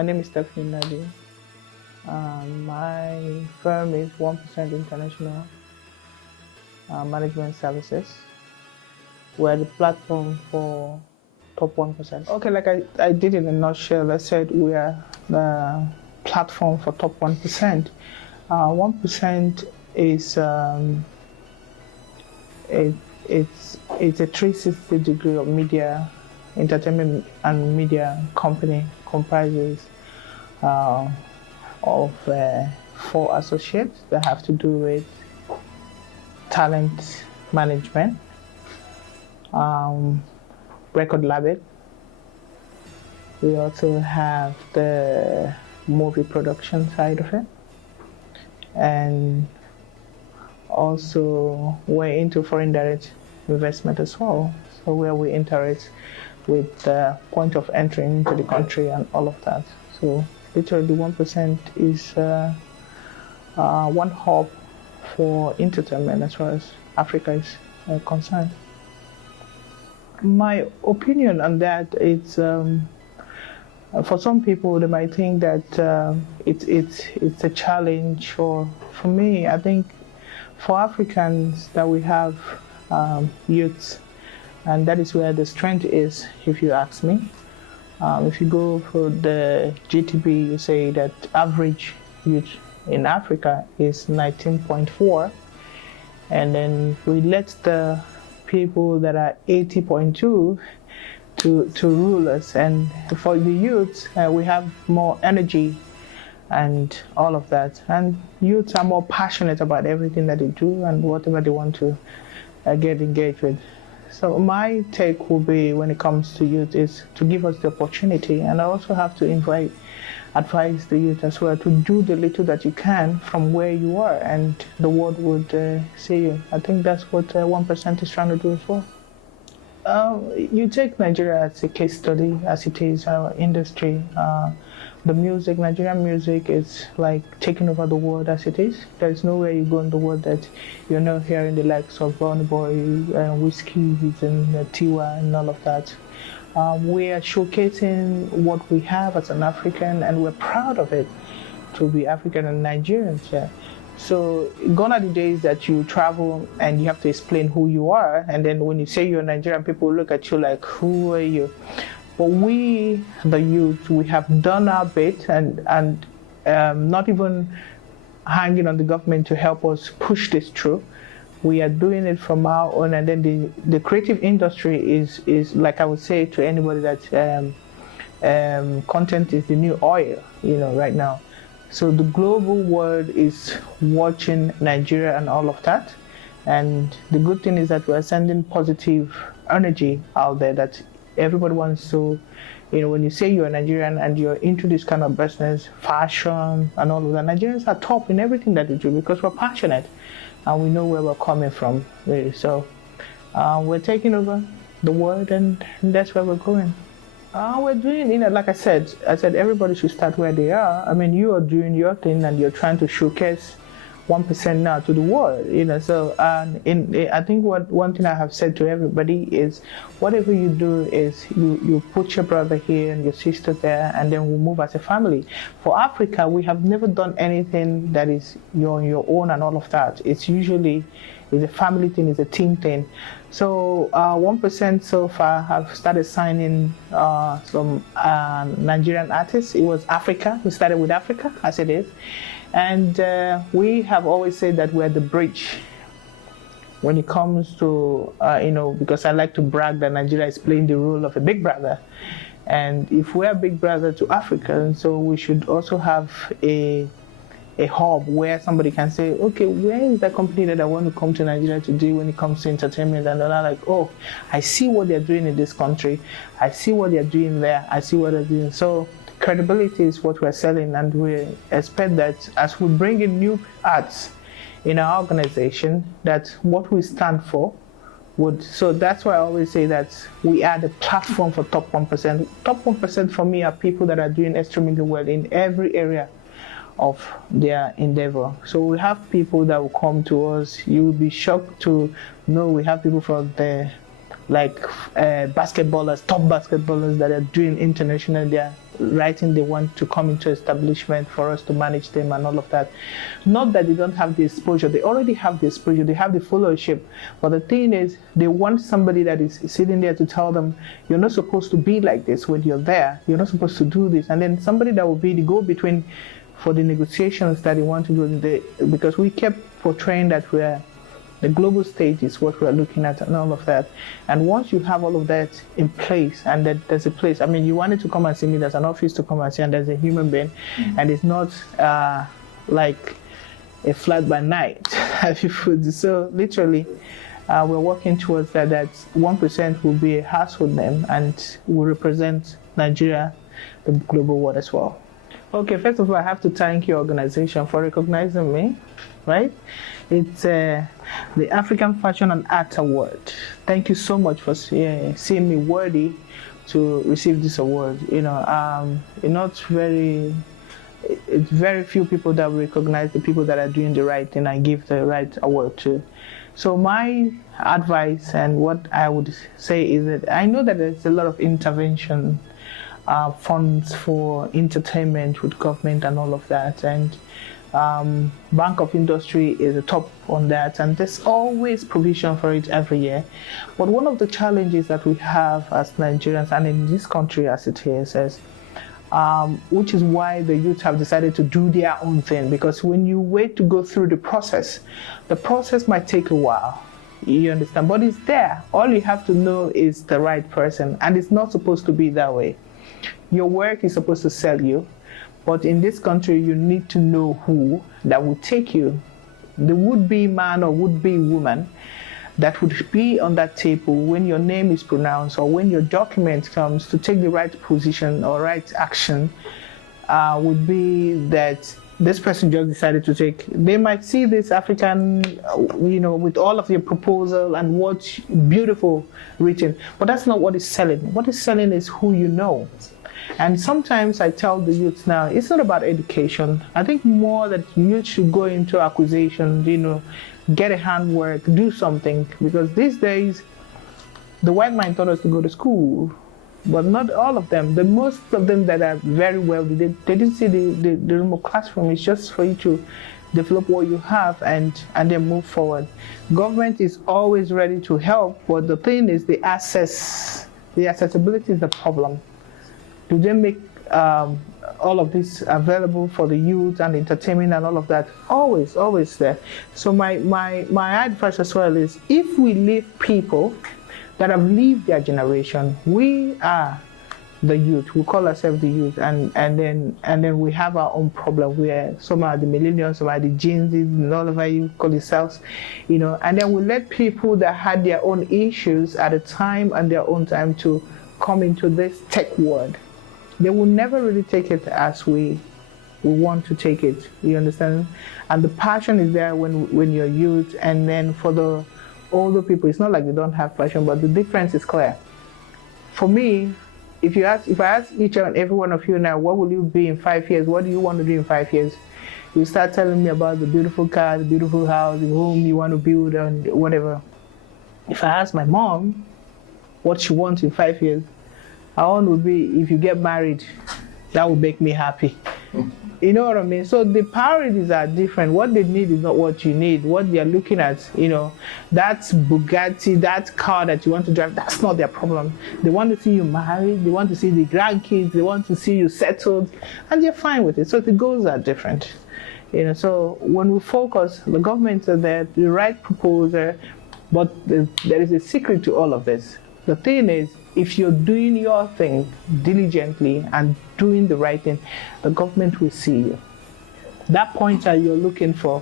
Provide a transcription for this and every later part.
My name is Stephanie Nnadi. My firm is 1% International Management Services. We're the platform for top 1%. Okay, like I did in a nutshell, I said we are the platform for top 1%. 1% is it's a 360 degree of media, entertainment and media company, comprises of 4 associates that have to do with talent management, record label. We also have the movie production side of it, and also we're into foreign direct investment as well, so where we interact with the point of entry into the country and all of that. So literally 1% is one hub for entertainment as far as Africa is concerned. My opinion on that is, for some people they might think that it's a challenge, or for me, I think for Africans that we have youths, and that is where the strength is, if you ask me. If you go for the GTB, you say that average youth in Africa is 19.4, and then we let the people that are 80.2 to rule us. And for the youth, we have more energy and all of that. And youths are more passionate about everything that they do and whatever they want to get engaged with. So my take will be, when it comes to youth, is to give us the opportunity, and I also have to advise the youth as well to do the little that you can from where you are, and the world would see you. I think that's what 1% is trying to do as well. You take Nigeria as a case study, as it is our industry. The music, Nigerian music, is like taking over the world as it is. There's nowhere you go in the world that you're not hearing the likes of Burna Boy, Whiskey, and Tiwa, and all of that. We are showcasing what we have as an African, and we're proud of it, to be African and Nigerians. Yeah. So gone are the days that you travel and you have to explain who you are, and then when you say you're Nigerian, people look at you like, who are you? But we, the youth, we have done our bit, and not even hanging on the government to help us push this through. We are doing it from our own, and then the creative industry is like I would say to anybody that content is the new oil, right now. So the global world is watching Nigeria and all of that. And the good thing is that we're sending positive energy out there, that everybody wants to, when you say you're Nigerian and you're into this kind of business, fashion and all of that, Nigerians are top in everything that we do because we're passionate and we know where we're coming from, really. So we're taking over the world, and that's where we're going. We're doing, like I said everybody should start where they are. I mean, you are doing your thing and you're trying to showcase 1% now to the world, So I think one thing I have said to everybody is, whatever you do is you put your brother here and your sister there, and then we'll move as a family. For Africa, we have never done anything that is you're on your own and all of that. It's usually a family thing, it's a team thing. So 1% so far have started signing some Nigerian artists. It was Africa. We started with Africa, as it is. And we have always said that we're the bridge when it comes to, because I like to brag that Nigeria is playing the role of a big brother. And if we're a big brother to Africa, so we should also have a hub where somebody can say, okay, where is the company that I want to come to Nigeria to do when it comes to entertainment? And they're like, oh, I see what they're doing in this country. I see what they're doing there. I see what they're doing. So credibility is what we're selling, and we expect that as we bring in new arts in our organization, that what we stand for would. So that's why I always say that we are the platform for top 1%. Top 1% for me are people that are doing extremely well in every area of their endeavor. So we have people that will come to us. You will be shocked to know we have people from the like basketballers, top basketballers that are doing international. They are writing they want to come into establishment for us to manage them and all of that. Not that they don't have the exposure. They already have the exposure. They have the followership. But the thing is, they want somebody that is sitting there to tell them, you're not supposed to be like this when you're there. You're not supposed to do this. And then somebody that will be the go-between for the negotiations that they want to do. Because we kept portraying that the global stage is what we're looking at and all of that. And once you have all of that in place, and that there's a place, I mean, you wanted to come and see me, there's an office to come and see, and there's a human being, and it's not like a flat by night. So literally, we're working towards that 1% will be a household name and will represent Nigeria, the global world as well. Okay, first of all, I have to thank your organization for recognizing me, right? It's the African Fashion and Art Award. Thank you so much for seeing me worthy to receive this award. It's very few people that recognize the people that are doing the right thing and give the right award to. So my advice and what I would say is that I know that there's a lot of intervention funds for entertainment with government and all of that, and Bank of Industry is a top on that, and there's always provision for it every year. But one of the challenges that we have as Nigerians and in this country as it is, which is why the youth have decided to do their own thing, because when you wait to go through the process might take a while. You understand? But it's there. All you have to know is the right person, and it's not supposed to be that way. Your work is supposed to sell you, but in this country, you need to know who that will take you, the would-be man or would-be woman that would be on that table when your name is pronounced or when your document comes to take the right position or right action, would be that this person just decided to take. They might see this African, with all of your proposal and what's beautiful written, but that's not what is selling. What is selling is who you know. And sometimes I tell the youth now, it's not about education. I think more that youth should go into acquisition, get a handwork, do something. Because these days, the white man taught us to go to school, but not all of them. The most of them that are very well, they didn't see the remote classroom. It's just for you to develop what you have and then move forward. Government is always ready to help, but the thing is the accessibility is the problem. Do they make all of this available for the youth and entertainment and all of that? Always, always there. So my advice as well is, if we leave people that have lived their generation, we are the youth. We call ourselves the youth, and then we have our own problem where some are the millennials, some are the Gen Z, and all of you call yourselves, and then we let people that had their own issues at a time and their own time to come into this tech world. They will never really take it as we want to take it. You understand? And the passion is there when you're youth, and then for the older people, it's not like they don't have passion, but the difference is clear. For me, if I ask each and every one of you now, what will you be in 5 years? What do you want to do in 5 years? You start telling me about the beautiful car, the beautiful house, the home you want to build, and whatever. If I ask my mom what she wants in 5 years, her own would be, if you get married, that would make me happy. You know what I mean? So the priorities are different. What they need is not what you need. What they're looking at, that Bugatti, that car that you want to drive, that's not their problem. They want to see you married, they want to see the grandkids, they want to see you settled, and they're fine with it. So the goals are different. So when we focus, the government is there, the right proposer, but there is a secret to all of this. The thing is, if you're doing your thing diligently and doing the right thing, the government will see you. That pointer you're looking for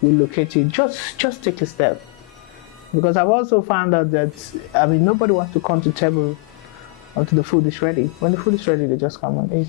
will locate you. Just take a step. Because I've also found out that, nobody wants to come to table until the food is ready. When the food is ready, they just come and eat.